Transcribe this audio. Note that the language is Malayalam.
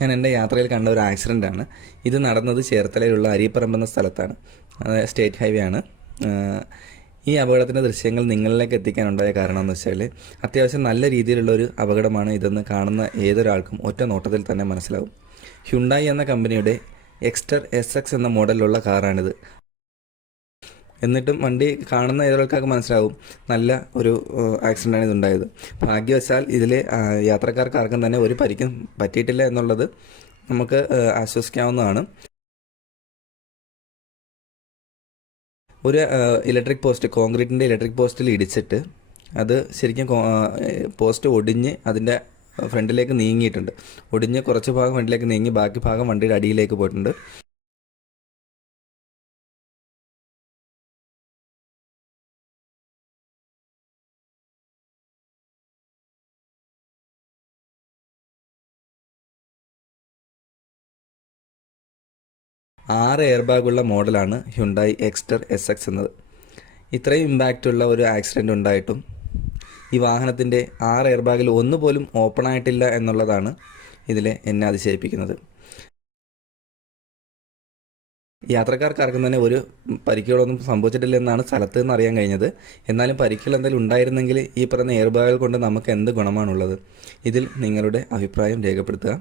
ഞാൻ എൻ്റെ യാത്രയിൽ കണ്ട ഒരു ആക്സിഡൻ്റാണ്. ഇത് നടന്നത് ചേർത്തലയിലുള്ള അരീപ്പറമ്പ് എന്ന സ്ഥലത്താണ്. അത് സ്റ്റേറ്റ് ഹൈവേ ആണ്. ഈ അപകടത്തിൻ്റെ ദൃശ്യങ്ങൾ നിങ്ങളിലേക്ക് എത്തിക്കാനുണ്ടായ കാരണം എന്ന് വെച്ചാൽ അത്യാവശ്യം നല്ല രീതിയിലുള്ളൊരു അപകടമാണ് ഇതെന്ന് കാണുന്ന ഏതൊരാൾക്കും ഒറ്റ നോട്ടത്തിൽ തന്നെ മനസ്സിലാവും. ഹ്യുണ്ടായി എന്ന കമ്പനിയുടെ എക്സ്റ്റർ SX എന്ന മോഡലിലുള്ള കാറാണിത്. എന്നിട്ടും വണ്ടി കാണുന്ന ഏതൊരാൾക്കൊക്കെ മനസ്സിലാവും നല്ല ഒരു ആക്സിഡൻ്റാണ് ഇതുണ്ടായത്. ഭാഗ്യവശാൽ ഇതിലെ യാത്രക്കാർക്ക് ആർക്കും തന്നെ ഒരു പരിക്കും പറ്റിയിട്ടില്ല എന്നുള്ളത് നമുക്ക് ആശ്വസിക്കാവുന്നതാണ്. ഒരു ഇലക്ട്രിക് പോസ്റ്റ്, കോൺക്രീറ്റിൻ്റെ ഇലക്ട്രിക് പോസ്റ്റിൽ ഇടിച്ചിട്ട് അത് ശരിക്കും പോസ്റ്റ് ഒടിഞ്ഞ് അതിൻ്റെ ഫ്രണ്ടിലേക്ക് നീങ്ങിയിട്ടുണ്ട്. ഒടിഞ്ഞ് കുറച്ച് ഭാഗം ഫ്രണ്ടിലേക്ക് നീങ്ങി ബാക്കി ഭാഗം വണ്ടിയുടെ അടിയിലേക്ക് പോയിട്ടുണ്ട്. ആറ് എയർ ബാഗുള്ള മോഡലാണ് ഹ്യുണ്ടായി എക്സ്റ്റർ SX എന്നത്. ഇത്രയും ഇമ്പാക്റ്റുള്ള ഒരു ആക്സിഡൻ്റ് ഉണ്ടായിട്ടും ഈ വാഹനത്തിൻ്റെ 6 എയർ ബാഗിൽ ഒന്നുപോലും ഓപ്പൺ ആയിട്ടില്ല എന്നുള്ളതാണ് എന്നെ അതിശയിപ്പിക്കുന്നത്. യാത്രക്കാർക്കാർക്കും തന്നെ ഒരു പരിക്കുകളൊന്നും സംഭവിച്ചിട്ടില്ല എന്നാണ് സ്ഥലത്ത് നിന്ന് അറിയാൻ കഴിഞ്ഞത്. എന്നാലും പരിക്കുകൾ എന്തെങ്കിലും ഉണ്ടായിരുന്നെങ്കിൽ ഈ പറയുന്ന എയർ ബാഗുകൾ കൊണ്ട് നമുക്ക് എന്ത് ഗുണമാണുള്ളത്? ഇതിൽ നിങ്ങളുടെ അഭിപ്രായം രേഖപ്പെടുത്തുക.